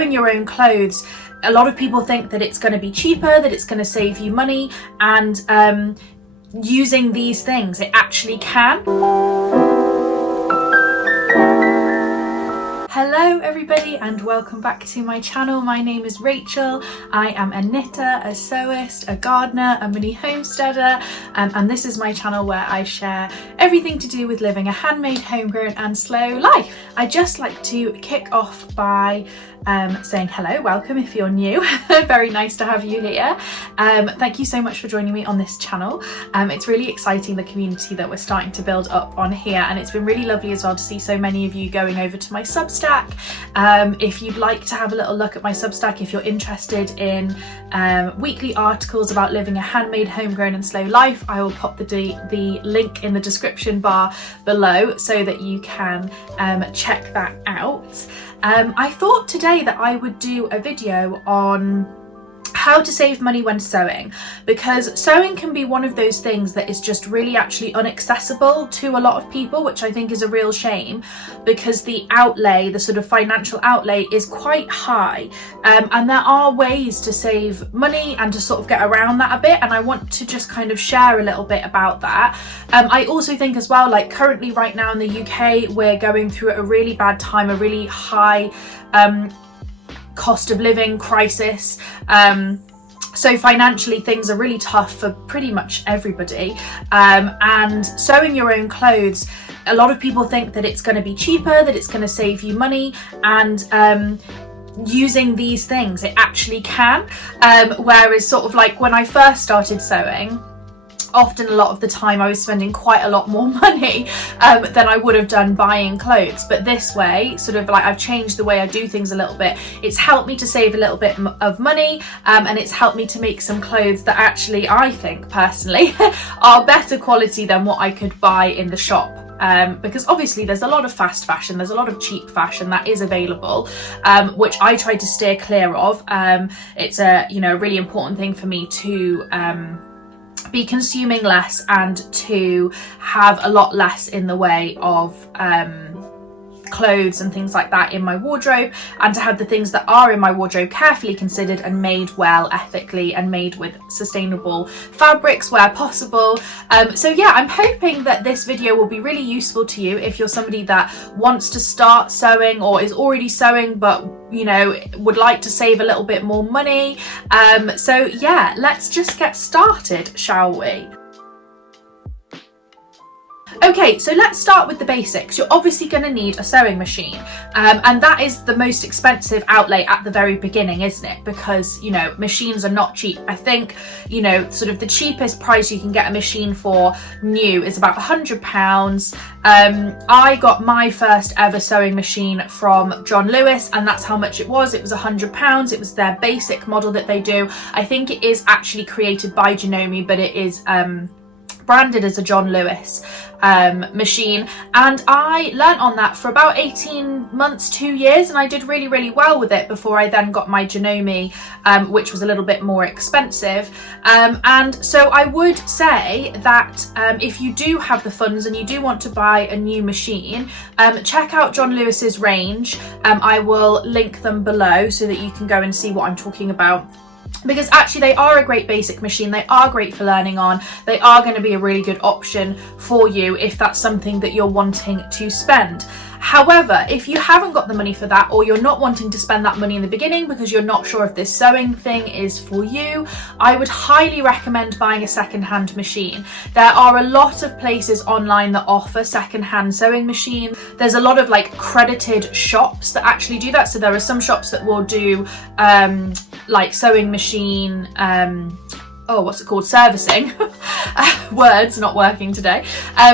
sewing your own clothes, a lot of people think that it's going to be cheaper, that it's going to save you money, and using these things, it actually can. Hello everybody and welcome back to my channel. My name is Rachel. I am a knitter, a sewist, a gardener, a mini homesteader, and this is my channel where I share everything to do with living a handmade, homegrown and slow life. I just like to kick off by saying hello, welcome if you're new. Very nice to have you here. Thank you so much for joining me on this channel. It's really exciting, the community that we're starting to build up on here, and it's been really lovely as well to see so many of you going over to my Substack. If you'd like to have a little look at my Substack, if you're interested in weekly articles about living a handmade, homegrown and slow life, I will pop the link in the description bar below so that you can check that out. I thought today that I would do a video on how to save money when sewing, because sewing can be one of those things that is just really actually inaccessible to a lot of people, which I think is a real shame, because the outlay, the sort of financial outlay, is quite high, and there are ways to save money and to sort of get around that a bit, and I want to just kind of share a little bit about that. I also think as well, like currently right now in the UK, we're going through a really bad time, a really high cost of living crisis, so financially things are really tough for pretty much everybody, and sewing your own clothes, a lot of people think that it's going to be cheaper, that it's going to save you money, and using these things, it actually can, whereas sort of like when I first started sewing, often a lot of the time I was spending quite a lot more money than I would have done buying clothes. But this way, sort of like, I've changed the way I do things a little bit. It's helped me to save a little bit of money, and it's helped me to make some clothes that actually, I think personally, are better quality than what I could buy in the shop. Because obviously there's a lot of fast fashion, there's a lot of cheap fashion that is available, which I try to steer clear of. It's a really important thing for me to be consuming less and to have a lot less in the way of clothes and things like that in my wardrobe, and to have the things that are in my wardrobe carefully considered and made well, ethically, and made with sustainable fabrics where possible. So yeah, I'm hoping that this video will be really useful to you if you're somebody that wants to start sewing or is already sewing but would like to save a little bit more money. So yeah, let's just get started, shall we? Okay, so let's start with the basics. You're obviously going to need a sewing machine, and that is the most expensive outlay at the very beginning, isn't it? Because machines are not cheap. I think sort of the cheapest price you can get a machine for new is about £100. I got my first ever sewing machine from John Lewis, and that's how much it was. It was £100. It was their basic model that they do. I think it is actually created by Janome, but it is branded as a John Lewis machine, and I learnt on that for about 18 months, 2 years, and I did really, really well with it before I then got my Janome, which was a little bit more expensive. And so I would say that if you do have the funds and you do want to buy a new machine, check out John Lewis's range. I will link them below so that you can go and see what I'm talking about, because actually they are a great basic machine, they are great for learning on, they are going to be a really good option for you if that's something that you're wanting to spend. However, if you haven't got the money for that, or you're not wanting to spend that money in the beginning because you're not sure if this sewing thing is for you, I would highly recommend buying a second-hand machine. There are a lot of places online that offer second-hand sewing machines. There's a lot of like credited shops that actually do that. So there are some shops that will do like sewing machine servicing. Words not working today.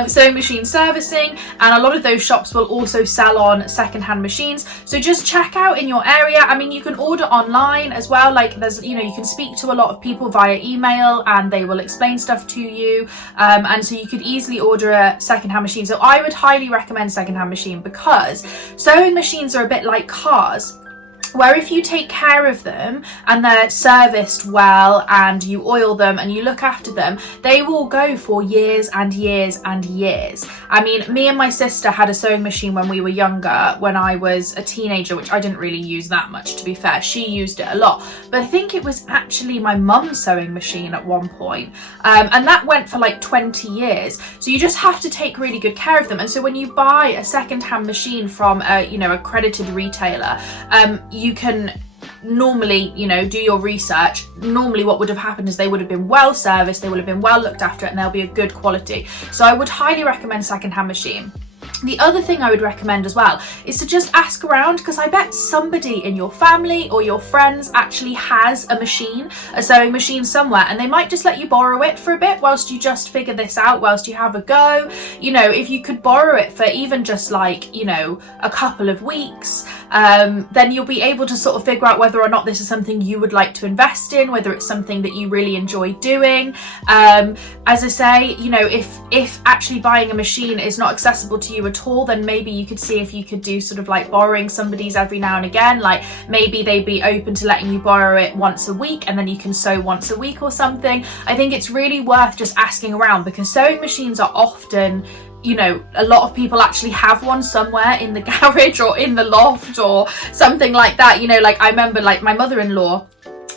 Sewing machine servicing, and a lot of those shops will also sell on second-hand machines, so just check out in your area. I mean, you can order online as well, like there's you can speak to a lot of people via email and they will explain stuff to you, and so you could easily order a second-hand machine. So I would highly recommend second-hand machine, because sewing machines are a bit like cars. where if you take care of them and they're serviced well and you oil them and you look after them, they will go for years and years and years. I mean, me and my sister had a sewing machine when we were younger, when I was a teenager, which I didn't really use that much, to be fair. She used it a lot, but I think it was actually my mum's sewing machine at one point, and that went for like 20 years. So you just have to take really good care of them. And so when you buy a second-hand machine from a, you know, accredited retailer, you can normally, you know, do your research. Normally what would have happened is they would have been well serviced, they would have been well looked after, and they'll be a good quality. So I would highly recommend second-hand machine. The other thing I would recommend as well is to just ask around, because I bet somebody in your family or your friends actually has a machine, a sewing machine somewhere, and they might just let you borrow it for a bit whilst you just figure this out, whilst you have a go. You know, if you could borrow it for even just like, you know, a couple of weeks, then you'll be able to sort of figure out whether or not this is something you would like to invest in, whether it's something that you really enjoy doing. As I say, you know, if actually buying a machine is not accessible to you at all, then maybe you could see if you could do sort of like borrowing somebody's every now and again. Like maybe they'd be open to letting you borrow it once a week, and then you can sew once a week or something. I think it's really worth just asking around, because sewing machines are often, you know, a lot of people actually have one somewhere in the garage or in the loft or something like that. You know, like I remember like my mother-in-law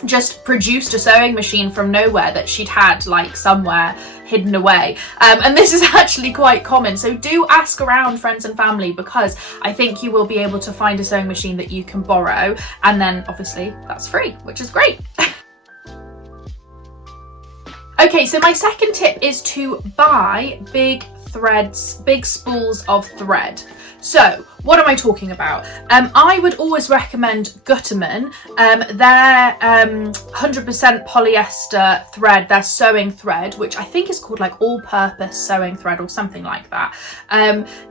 just produced a sewing machine from nowhere that she'd had like somewhere hidden away, and this is actually quite common. So do ask around friends and family, because I think you will be able to find a sewing machine that you can borrow, and then obviously that's free, which is great. Okay, so my second tip is to buy big threads, big spools of thread. So what am I talking about? I would always recommend Gutterman. Their 100% polyester thread, their sewing thread, which I think is called like all-purpose sewing thread or something like that.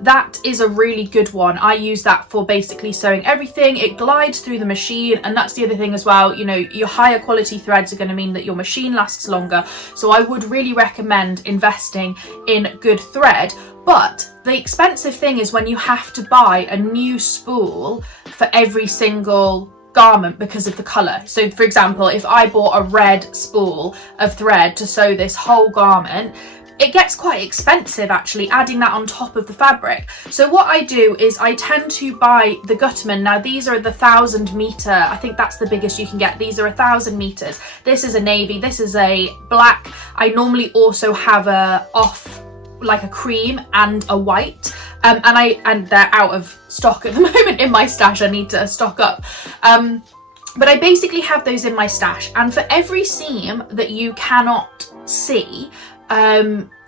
That is a really good one. I use that for basically sewing everything. It glides through the machine, and that's the other thing as well. You know, your higher quality threads are going to mean that your machine lasts longer. So I would really recommend investing in good thread. But the expensive thing is when you have to buy a new spool for every single garment because of the colour. So for example, if I bought a red spool of thread to sew this whole garment, it gets quite expensive actually adding that on top of the fabric. So what I do is I tend to buy the Gutterman. Now these are the 1,000 metre, I think that's the biggest you can get. These are 1,000 metres. This is a navy, this is a black. I normally also have a like a cream and a white, and they're out of stock at the moment in my stash. I need to stock up, but I basically have those in my stash, and for every seam that you cannot see,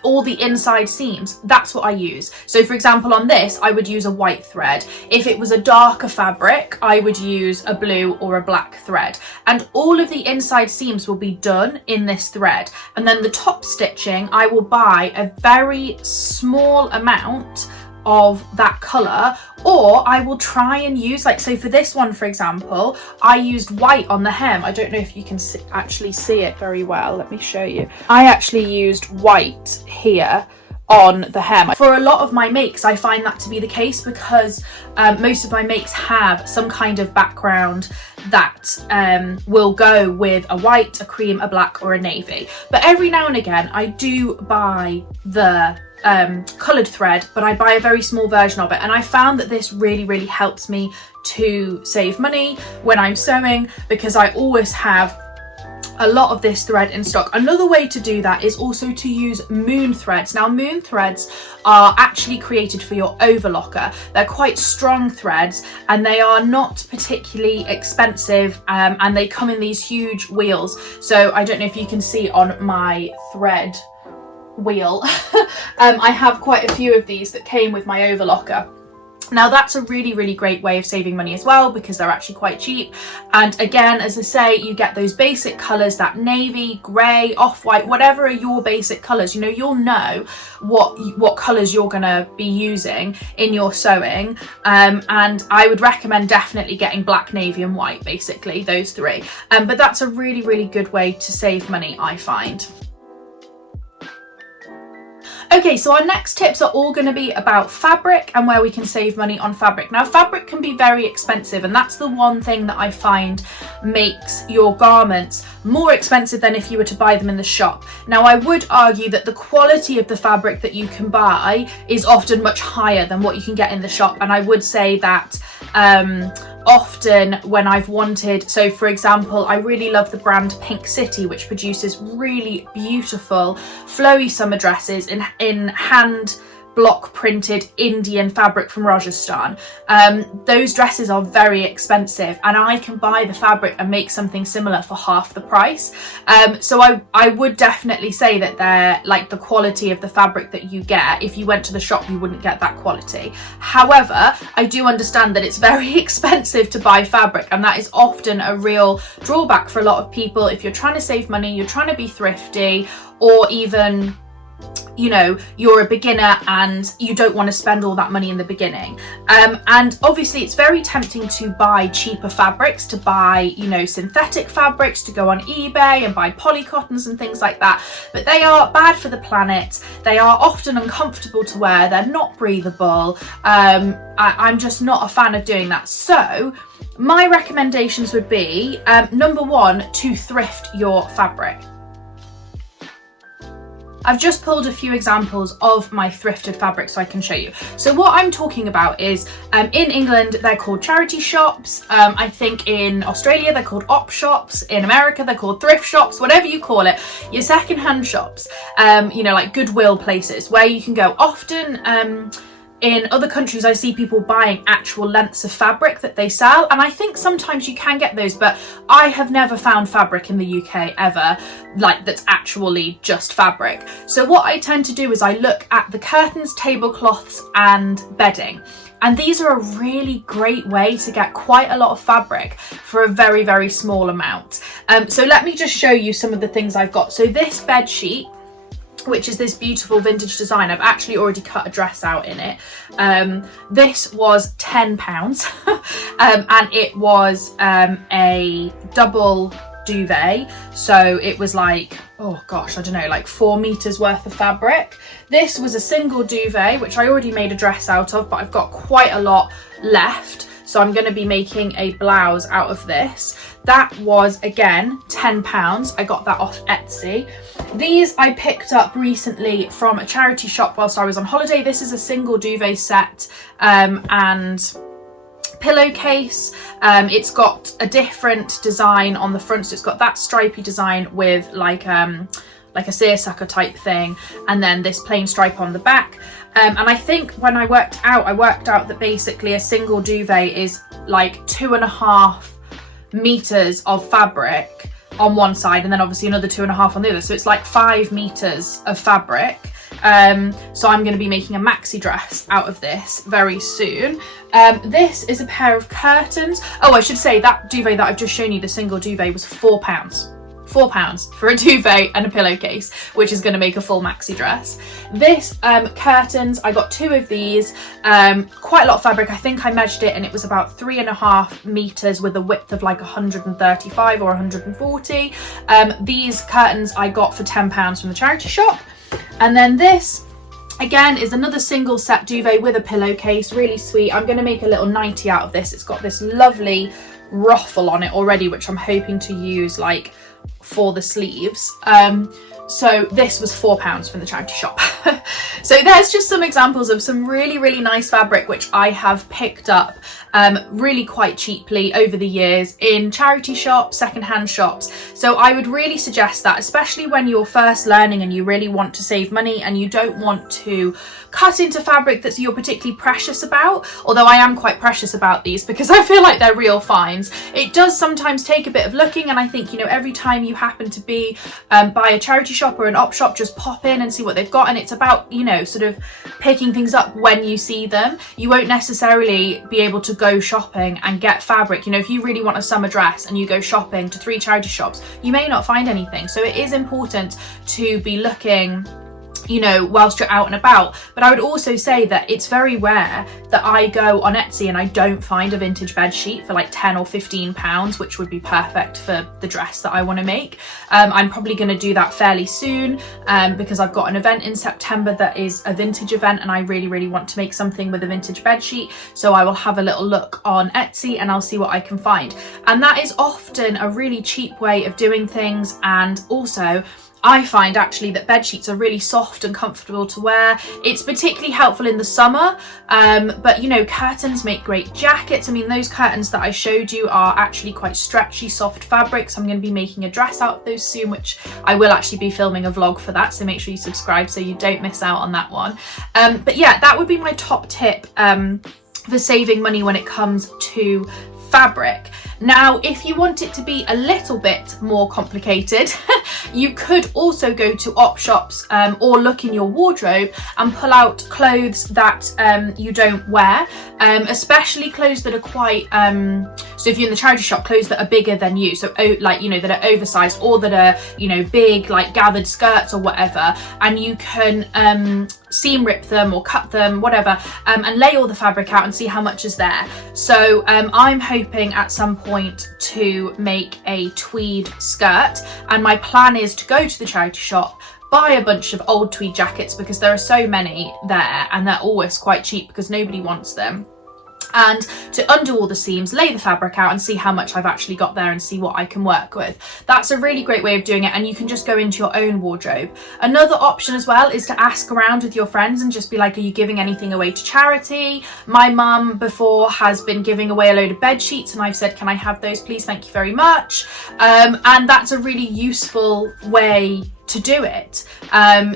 all the inside seams, that's what I use. So for example, on this I would use a white thread. If it was a darker fabric, I would use a blue or a black thread, and all of the inside seams will be done in this thread. And then the top stitching, I will buy a very small amount of that colour, or I will try and use, like, so for this one for example, I used white on the hem. I don't know if you can actually see it very well. Let me show you. I actually used white here on the hem. For a lot of my makes I find that to be the case, because most of my makes have some kind of background that will go with a white, a cream, a black or a navy. But every now and again I do buy the coloured thread, but I buy a very small version of it, and I found that this really helps me to save money when I'm sewing, because I always have a lot of this thread in stock. Another way to do that is also to use moon threads. Now moon threads are actually created for your overlocker. They're quite strong threads and they are not particularly expensive, and they come in these huge wheels. So I don't know if you can see on my thread wheel, I have quite a few of these that came with my overlocker. Now that's a really great way of saving money as well, because they're actually quite cheap. And again, as I say, you get those basic colours, that navy, grey, off-white, whatever are your basic colours. You know, you'll know what colours you're going to be using in your sewing, and I would recommend definitely getting black, navy and white, basically those three. But that's a really good way to save money, I find. Okay, so our next tips are all going to be about fabric and where we can save money on fabric. Now, fabric can be very expensive, and that's the one thing that I find makes your garments more expensive than if you were to buy them in the shop. Now, I would argue that the quality of the fabric that you can buy is often much higher than what you can get in the shop, and I would say that often when I've wanted, so for example, I really love the brand Pink City, which produces really beautiful flowy summer dresses in hand block printed Indian fabric from Rajasthan. Those dresses are very expensive, and I can buy the fabric and make something similar for half the price. So I would definitely say that they're like the quality of the fabric that you get. If you went to the shop, you wouldn't get that quality. However, I do understand that it's very expensive to buy fabric, and that is often a real drawback for a lot of people. If you're trying to save money, you're trying to be thrifty, or even, you know, you're a beginner and you don't want to spend all that money in the beginning. And obviously it's very tempting to buy cheaper fabrics, to buy, you know, synthetic fabrics, to go on eBay and buy polycottons and things like that. But they are bad for the planet. They are often uncomfortable to wear. They're not breathable. I'm just not a fan of doing that. So my recommendations would be, number one, to thrift your fabric. I've just pulled a few examples of my thrifted fabric so I can show you. So what I'm talking about is, in England, they're called charity shops. I think in Australia, they're called op shops. In America, they're called thrift shops, whatever you call it. Your secondhand shops, you know, like Goodwill places where you can go. Often, in other countries, I see people buying actual lengths of fabric that they sell, and I think sometimes you can get those, but I have never found fabric in the UK ever, like that's actually just fabric. So what I tend to do is I look at the curtains, tablecloths and bedding. And these are a really great way to get quite a lot of fabric for a very, very small amount. So let me just show you some of the things I've got. So this bed sheet, which is this beautiful vintage design, I've actually already cut a dress out in it. This was £10 and it was a double duvet, so it was like, oh gosh, I don't know, like 4 meters worth of fabric. This was a single duvet, which I already made a dress out of, but I've got quite a lot left, so I'm going to be making a blouse out of this. That was, again, £10. I got that off Etsy. These I picked up recently from a charity shop whilst I was on holiday. This is a single duvet set and pillowcase. It's got a different design on the front, so it's got that stripy design with like a seersucker type thing, and then this plain stripe on the back. And I think when I worked out that basically a single duvet is like 2.5 meters of fabric on one side, and then obviously another 2.5 on the other, so it's like 5 meters of fabric. So I'm going to be making a maxi dress out of this very soon. This is a pair of curtains. Oh, I should say that duvet that I've just shown you, the single duvet, was £4. £4 for a duvet and a pillowcase, which is going to make a full maxi dress. This curtains, I got 2 of these, quite a lot of fabric. I think I measured it and it was about 3.5 meters with a width of like 135 or 140. These curtains I got for £10 from the charity shop. And then this, again, is another single set duvet with a pillowcase, really sweet. I'm going to make a little nightie out of this. It's got this lovely ruffle on it already, which I'm hoping to use like for the sleeves. So this was £4 from the charity shop. So there's just some examples of some really, really nice fabric which I have picked up really quite cheaply over the years in charity shops, secondhand shops. So I would really suggest that, especially when you're first learning and you really want to save money and you don't want to cut into fabric that you're particularly precious about, although I am quite precious about these because I feel like they're real finds. It does sometimes take a bit of looking, and I think, you know, every time you happen to be by a charity shop or an op shop, just pop in and see what they've got, and it's about, you know, sort of picking things up when you see them. You won't necessarily be able to go shopping and get fabric. You know, if you really want a summer dress and you go shopping to 3 charity shops, you may not find anything. So it is important to be looking, you know, whilst you're out and about. But I would also say that it's very rare that I go on Etsy and I don't find a vintage bed sheet for like 10 or 15 pounds, which would be perfect for the dress that I want to make. I'm probably going to do that fairly soon because I've got an event in September that is a vintage event, and I really want to make something with a vintage bed sheet. So I will have a little look on Etsy and I'll see what I can find. And that is often a really cheap way of doing things, and also I find actually that bed sheets are really soft and comfortable to wear. It's particularly helpful in the summer, but you know, curtains make great jackets. I mean, those curtains that I showed you are actually quite stretchy, soft fabrics. I'm going to be making a dress out of those soon, which I will actually be filming a vlog for that, so make sure you subscribe so you don't miss out on that one. But yeah, that would be my top tip for saving money when it comes to fabric. Now, if you want it to be a little bit more complicated, you could also go to op shops or look in your wardrobe and pull out clothes that you don't wear, especially clothes that are quite, so if you're in the charity shop, clothes that are bigger than you, so like, you know, that are oversized or that are, you know, big, like gathered skirts or whatever, and you can seam rip them or cut them, whatever, and lay all the fabric out and see how much is there. So I'm hoping at some point to make a tweed skirt, and my plan is to go to the charity shop, buy a bunch of old tweed jackets because there are so many there and they're always quite cheap because nobody wants them, and to undo all the seams, lay the fabric out and see how much I've actually got there and see what I can work with. That's a really great way of doing it, and you can just go into your own wardrobe. Another option as well is to ask around with your friends and just be like, are you giving anything away to charity? My mum before has been giving away a load of bed sheets and I've said, can I have those please, thank you very much. And that's a really useful way to do it,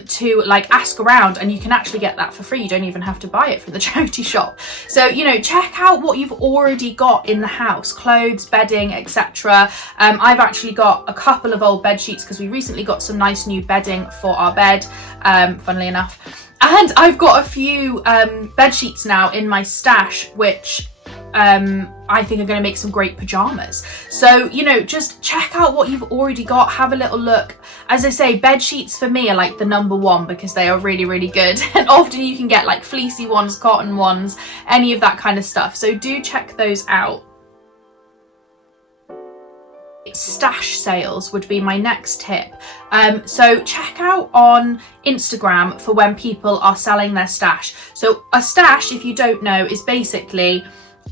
to like ask around, and you can actually get that for free. You don't even have to buy it from the charity shop. So, you know, check out what you've already got in the house, clothes, bedding, etc. I've actually got a couple of old bed sheets because we recently got some nice new bedding for our bed, funnily enough, and I've got a few bed sheets now in my stash which I think are going to make some great pajamas. So, you know, just check out what you've already got, have a little look. As I say, bed sheets for me are like the number one because they are really good, and often you can get like fleecy ones, cotton ones, any of that kind of stuff. So do check those out. Stash sales would be my next tip. So check out on Instagram for when people are selling their stash. So a stash, if you don't know, is basically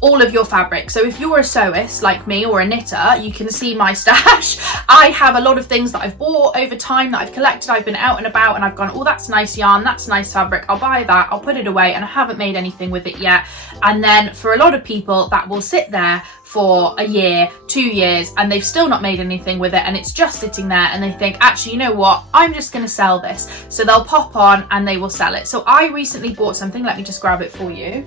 all of your fabric. So if you're a sewist like me or a knitter, you can see my stash. I have a lot of things that I've bought over time that I've collected. I've been out and about and I've gone, oh, that's nice yarn, that's nice fabric, I'll buy that, I'll put it away, and I haven't made anything with it yet. And then for a lot of people that will sit there for a year, 2 years, and they've still not made anything with it, and it's just sitting there, and they think, actually, you know what, I'm just going to sell this. So they'll pop on and they will sell it. So I recently bought something, let me just grab it for you.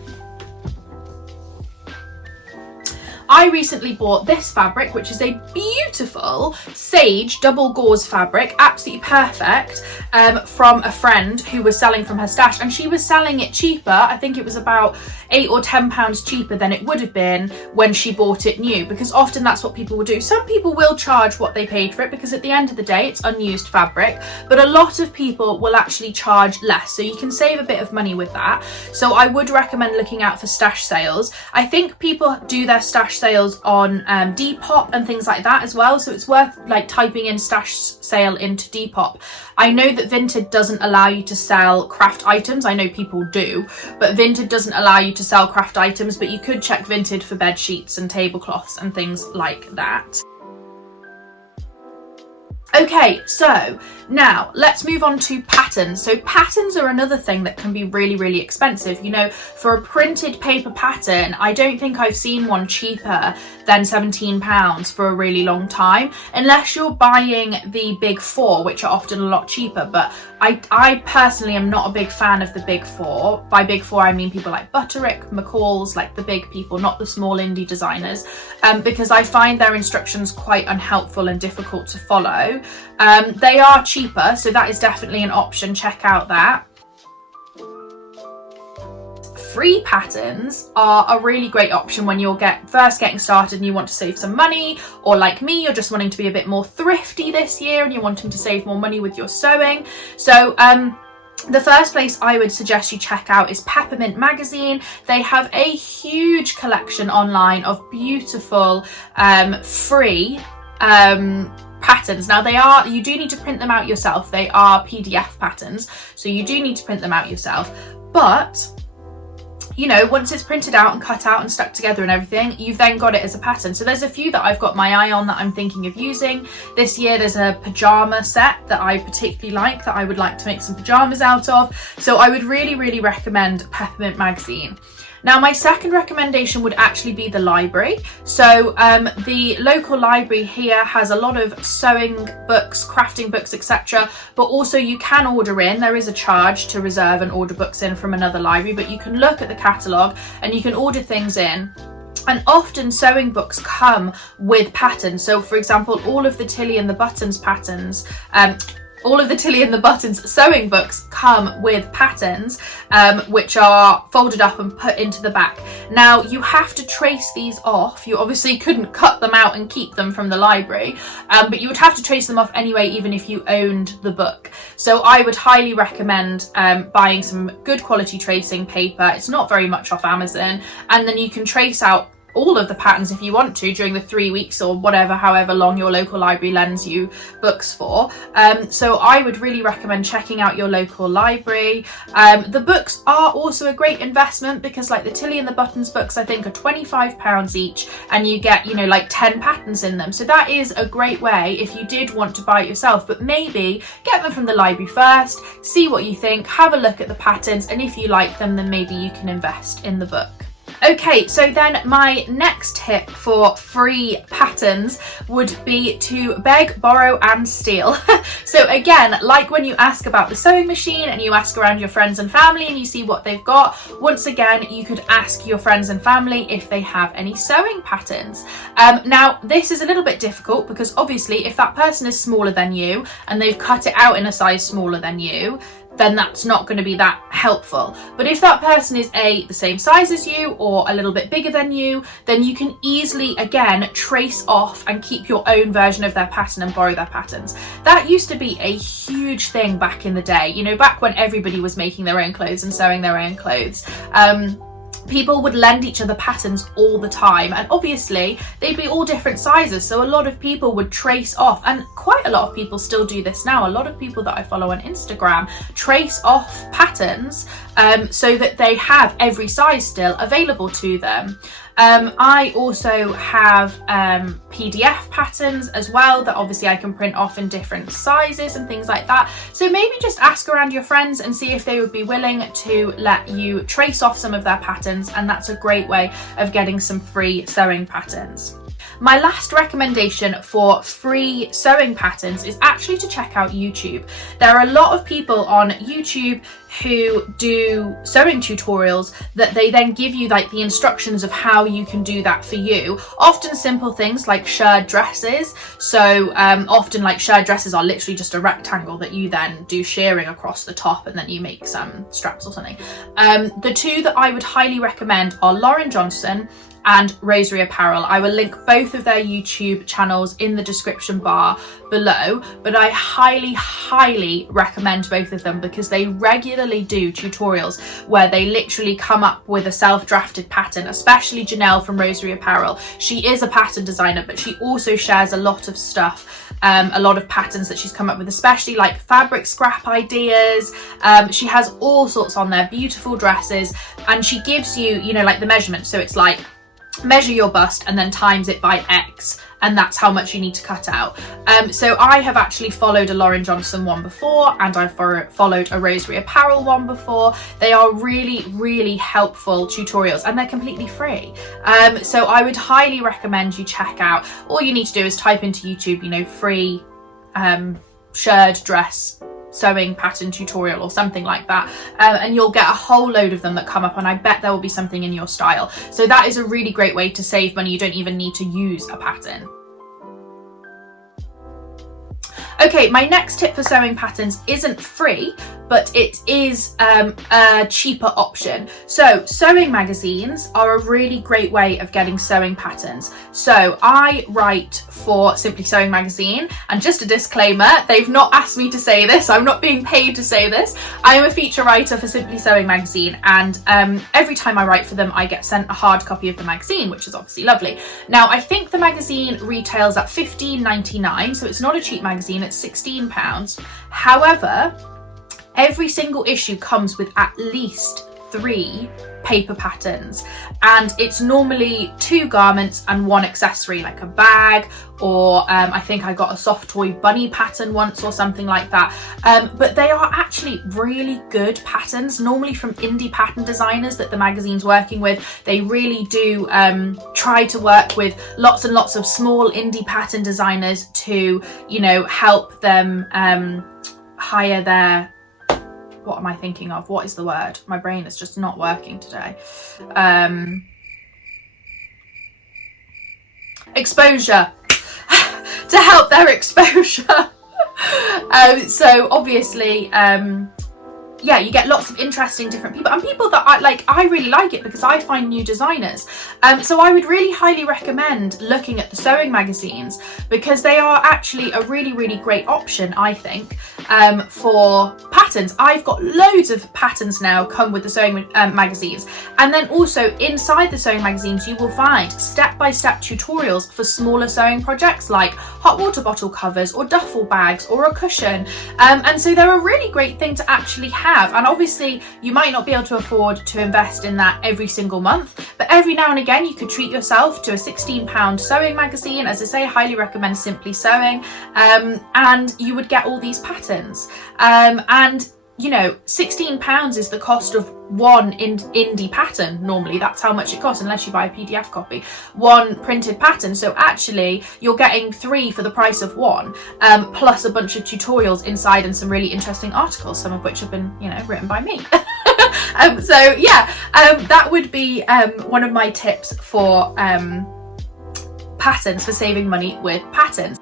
I recently bought this fabric, which is a beautiful sage double gauze fabric, absolutely perfect, from a friend who was selling from her stash, and she was selling it cheaper. I think it was about £8 or £10 cheaper than it would have been when she bought it new, because often that's what people will do. Some people will charge what they paid for it because at the end of the day it's unused fabric, but a lot of people will actually charge less, so you can save a bit of money with that. So I would recommend looking out for stash sales. I think people do their stash sales on Depop and things like that as well, so it's worth like typing in stash sale into Depop. I know that Vinted doesn't allow you to sell craft items. I know people do, but Vinted doesn't allow you to sell craft items, but you could check Vinted for bed sheets and tablecloths and things like that. Okay, so now let's move on to patterns. So patterns are another thing that can be really expensive. You know, for a printed paper pattern, I don't think I've seen one cheaper than £17 for a really long time, unless you're buying the big four, which are often a lot cheaper. But I personally am not a big fan of the big four. By big four, I mean people like Butterick, McCall's, like the big people, not the small indie designers, because I find their instructions quite unhelpful and difficult to follow. They are cheaper, so that is definitely an option. Check out that. Free patterns are a really great option when you're first getting started and you want to save some money, or like me, you're just wanting to be a bit more thrifty this year and you're wanting to save more money with your sewing. So The first place I would suggest you check out is Peppermint magazine. They have a huge collection online of beautiful free patterns. Now you do need to print them out yourself. They are PDF patterns, so you do need to print them out yourself. But you know, once it's printed out and cut out and stuck together and everything, you've then got it as a pattern. So there's a few that I've got my eye on that I'm thinking of using this year. There's a pajama set that I particularly like, that I would like to make some pajamas out of. So I would really recommend Peppermint magazine. Now, my second recommendation would actually be the library. So the local library here has a lot of sewing books, crafting books, etc. But also you can order in. There is a charge to reserve and order books in from another library, but you can look at the catalogue and you can order things in. And often sewing books come with patterns. So for example, all of the Tilly and the Buttons patterns, all of the Tilly and the Buttons sewing books come with patterns which are folded up and put into the back. Now you have to trace these off. You obviously couldn't cut them out and keep them from the library, but you would have to trace them off anyway, even if you owned the book. So I would highly recommend buying some good quality tracing paper. It's not very much off Amazon, and then you can trace out all of the patterns if you want to during the 3 weeks or whatever, however long your local library lends you books for. So I would really recommend checking out your local library. The books are also a great investment because like the Tilly and the Buttons books, I think are £25 each, and you get, you know, like 10 patterns in them. So that is a great way if you did want to buy it yourself, but maybe get them from the library first, see what you think, have a look at the patterns, and if you like them, then maybe you can invest in the book. Okay, so then my next tip for free patterns would be to beg, borrow and steal. So again, like when you ask about the sewing machine and you ask around your friends and family and you see what they've got, once again, you could ask your friends and family if they have any sewing patterns. Now, this is a little bit difficult because obviously if that person is smaller than you and they've cut it out in a size smaller than you, then that's not going to be that helpful. But if that person is the same size as you or a little bit bigger than you, then you can easily, again, trace off and keep your own version of their pattern and borrow their patterns. That used to be a huge thing back in the day, you know, back when everybody was making their own clothes and sewing their own clothes. People would lend each other patterns all the time, and obviously they'd be all different sizes, so a lot of people would trace off, and quite a lot of people still do this now. A lot of people that I follow on Instagram trace off patterns so that they have every size still available to them. I also have PDF patterns as well that obviously I can print off in different sizes and things like that. So maybe just ask around your friends and see if they would be willing to let you trace off some of their patterns, and that's a great way of getting some free sewing patterns. My last recommendation for free sewing patterns is actually to check out YouTube. There are a lot of people on YouTube who do sewing tutorials that they then give you like the instructions of how you can do that for you. Often simple things like shirred dresses. So often like shirred dresses are literally just a rectangle that you then do shearing across the top and then you make some straps or something. The two that I would highly recommend are Lauren Johnson and Rosary Apparel. I will link both of their YouTube channels in the description bar below, but I highly recommend both of them because they regularly do tutorials where they literally come up with a self-drafted pattern, especially Janelle from Rosary Apparel. She is a pattern designer, but she also shares a lot of stuff, a lot of patterns that she's come up with, especially like fabric scrap ideas. She has all sorts on there, beautiful dresses, and she gives you, you know, like the measurements. So it's like, measure your bust and then times it by X, and that's how much you need to cut out. So I have actually followed a Lauren Johnson one before, and I've followed a Rosary Apparel one before. They are really helpful tutorials, and they're completely free. So I would highly recommend you check out. All you need to do is type into YouTube, you know, free shirred dress sewing pattern tutorial or something like that, and you'll get a whole load of them that come up, and I bet there will be something in your style. So that is a really great way to save money. You don't even need to use a pattern. Okay, my next tip for sewing patterns isn't free, but it is a cheaper option. So sewing magazines are a really great way of getting sewing patterns. So I write for Simply Sewing magazine, and just a disclaimer, they've not asked me to say this, I'm not being paid to say this. I am a feature writer for Simply Sewing magazine, and every time I write for them I get sent a hard copy of the magazine, which is obviously lovely. Now I think the magazine retails at £15.99, so it's not a cheap magazine, it's £16. However, every single issue comes with at least 3 paper patterns, and it's normally 2 garments and 1 accessory, like a bag, or I think I got a soft toy bunny pattern once or something like that. But they are actually really good patterns, normally from indie pattern designers that the magazine's working with. They really do try to work with lots and lots of small indie pattern designers to, you know, help them hire their, what am I thinking of? What is the word? My brain is just not working today. Exposure. To help their exposure. So obviously, yeah, you get lots of interesting different people, and people that I really like it because I find new designers. So I would really highly recommend looking at the sewing magazines, because they are actually a really, really great option, I think, for patterns. I've got loads of patterns now come with the sewing magazines, and then also inside the sewing magazines you will find step-by-step tutorials for smaller sewing projects like hot water bottle covers or duffel bags or a cushion, and so they're a really great thing to actually have. And obviously you might not be able to afford to invest in that every single month, but every now and again you could treat yourself to a £16 sewing magazine. As I say, I highly recommend Simply Sewing, and you would get all these patterns, and you know, £16 is the cost of one indie pattern. Normally that's how much it costs, unless you buy a PDF copy, 1 printed pattern. So actually you're getting 3 for the price of 1, plus a bunch of tutorials inside and some really interesting articles, some of which have been, you know, written by me. So yeah, that would be one of my tips for patterns, for saving money with patterns.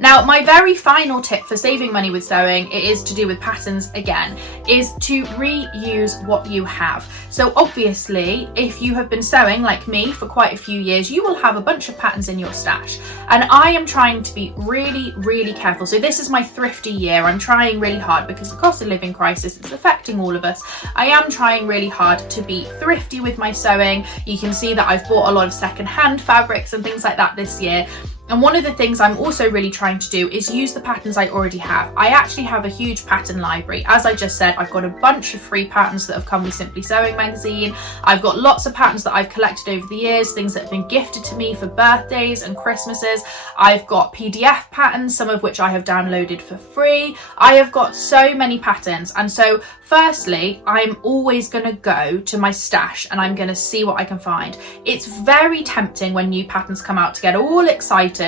Now, my very final tip for saving money with sewing, it is to do with patterns again, is to reuse what you have. So obviously, if you have been sewing like me for quite a few years, you will have a bunch of patterns in your stash. And I am trying to be really, really careful. So this is my thrifty year. I'm trying really hard because the cost of living crisis is affecting all of us. I am trying really hard to be thrifty with my sewing. You can see that I've bought a lot of second-hand fabrics and things like that this year. And one of the things I'm also really trying to do is use the patterns I already have. I actually have a huge pattern library. As I just said, I've got a bunch of free patterns that have come with Simply Sewing magazine. I've got lots of patterns that I've collected over the years, things that have been gifted to me for birthdays and Christmases. I've got PDF patterns, some of which I have downloaded for free. I have got so many patterns. And so firstly, I'm always going to go to my stash and I'm going to see what I can find. It's very tempting when new patterns come out to get all excited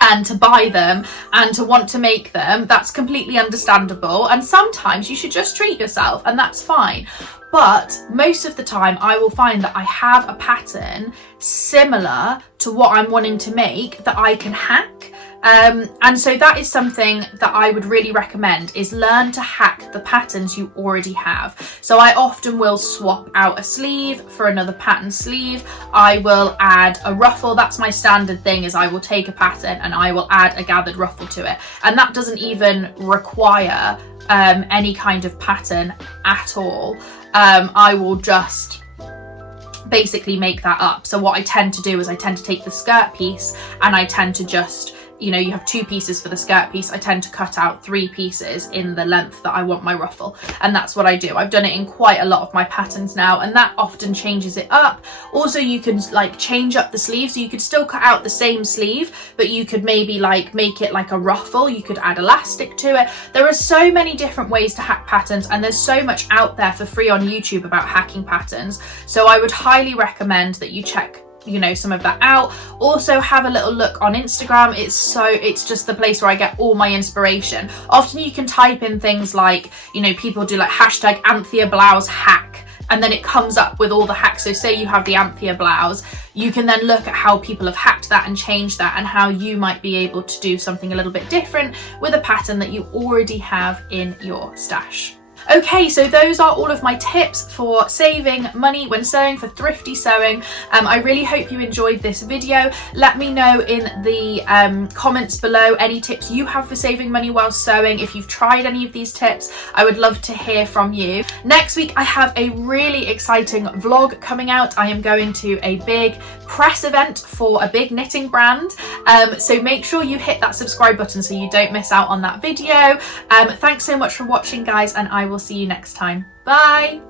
and to buy them and to want to make them. That's completely understandable, and sometimes you should just treat yourself, and that's fine. But most of the time I will find that I have a pattern similar to what I'm wanting to make that I can hack. And so that is something that I would really recommend, is learn to hack the patterns you already have. So I often will swap out a sleeve for another pattern sleeve. I will add a ruffle. That's my standard thing, is I will take a pattern and I will add a gathered ruffle to it. And that doesn't even require any kind of pattern at all. I will just basically make that up. So what I tend to do is I tend to take the skirt piece and I tend to just, you know, you have 2 pieces for the skirt piece. I tend to cut out 3 pieces in the length that I want my ruffle, and that's what I do. I've done it in quite a lot of my patterns now, and that often changes it up. Also, you can like change up the sleeve, so you could still cut out the same sleeve, but you could maybe like make it like a ruffle. You could add elastic to it. There are so many different ways to hack patterns, and there's so much out there for free on YouTube about hacking patterns. So I would highly recommend that you check, you know, some of that out. Also have a little look on Instagram. It's just the place where I get all my inspiration. Often you can type in things like, you know, people do like hashtag Anthea blouse hack and then it comes up with all the hacks. So say you have the Anthea blouse, you can then look at how people have hacked that and changed that, and how you might be able to do something a little bit different with a pattern that you already have in your stash. Okay, so those are all of my tips for saving money when sewing, for thrifty sewing. I really hope you enjoyed this video. Let me know in the comments below any tips you have for saving money while sewing. If you've tried any of these tips, I would love to hear from you. Next week I have a really exciting vlog coming out. I am going to a big press event for a big knitting brand, so make sure you hit that subscribe button so you don't miss out on that video. Thanks so much for watching, guys, and I will see you next time. Bye.